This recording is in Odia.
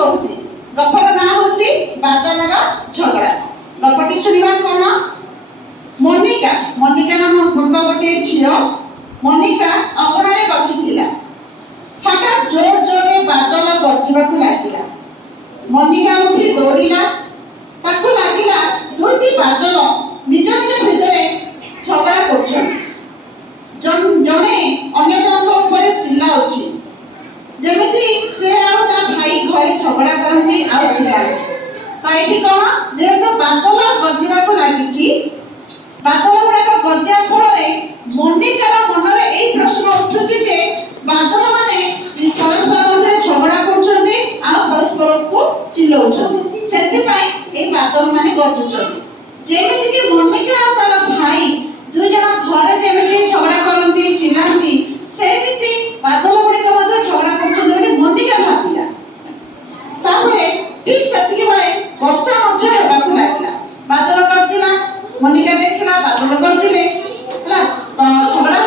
କହୁଛି। ଗପର ନାଁ ହେଉଛି ବାଦଲର ଝଗଡ଼ା। ଗପଟି ଶୁଣିବା କ'ଣ? ମନିକା ନାମକ ଗୋଟିଏ ଝିଅ। ମନିକା ଅଗଣାରେ ବସିଥିଲା। ହଠାତ୍ ଜୋର ଜୋରରେ ବାଦଲ ଗର୍ଜିବାକୁ ଲାଗିଲା। ମନିକା ଉଠି ଦୌଡ଼ିଲା। ତାକୁ ଲାଗିଲା ଦୁଇଟି ବାଦଲ ନିଜ ନିଜ ଭିତରେ ଝଗଡ଼ା କରୁଛନ୍ତି। ଜଣେ ଅନ୍ୟ ଜଣଙ୍କ ଉପରେ ଚିଲ୍ଲାଉଛି, ଯେମିତି ସେ ଆଉ ତା ଭାଇ ଘରେ ଝଗଡ଼ା କରନ୍ତି ଆଉ ଚିଲ୍ଲାନ୍ତି। ତ ଏଠି କ'ଣ, ଯେହେତୁ ବାଦଲ ଗର୍ଜିବାକୁ ଲାଗିଛି, ବାଦଲ ଗୁଡ଼ାକ ଗର୍ଜିବା ଫଳରେ ମନିକାର ମନରେ ଏଇ ପ୍ରଶ୍ନ ଉଠୁଛି ଯେ ବାଦଲ ମାନେ ପରସ୍ପର ମଧ୍ୟରେ ଝଗଡ଼ା କରୁଛନ୍ତି ଆଉ ପରସ୍ପରକୁ ଚିଲ୍ଲାଉଛନ୍ତି। ସେଥିପାଇଁ ଏଇ ବାଦଲ ମାନେ ଗର୍ଜୁଛନ୍ତି। ଯେମିତିକି ମନିକା ଆଉ ତାର ଭାଇ ଦୁଇ ଜଣ ଘରେ ଯେମିତି ଝଗଡ଼ା କରନ୍ତି ଚିଲ୍ଲାନ୍ତି, ସେମିତି ବାଦଲ ଗୁଡ଼ିକ ମଧ୍ୟ ଝଗଡ଼ା କରୁଛନ୍ତି ବୋଲି ମନିକା ଭାବିଲା। ତାପରେ ଠିକ୍ ସେତିକି ବେଳେ ବର୍ଷା ମଧ୍ୟ ହେବାକୁ ଲାଗିଲା। ବାଦଲ ଗର୍ଜିଲା, ମନିକା ଦେଖିଲା ବାଦଲ ଗର୍ଜିଲେ, ହେଲା, ତ ଝଗଡ଼ା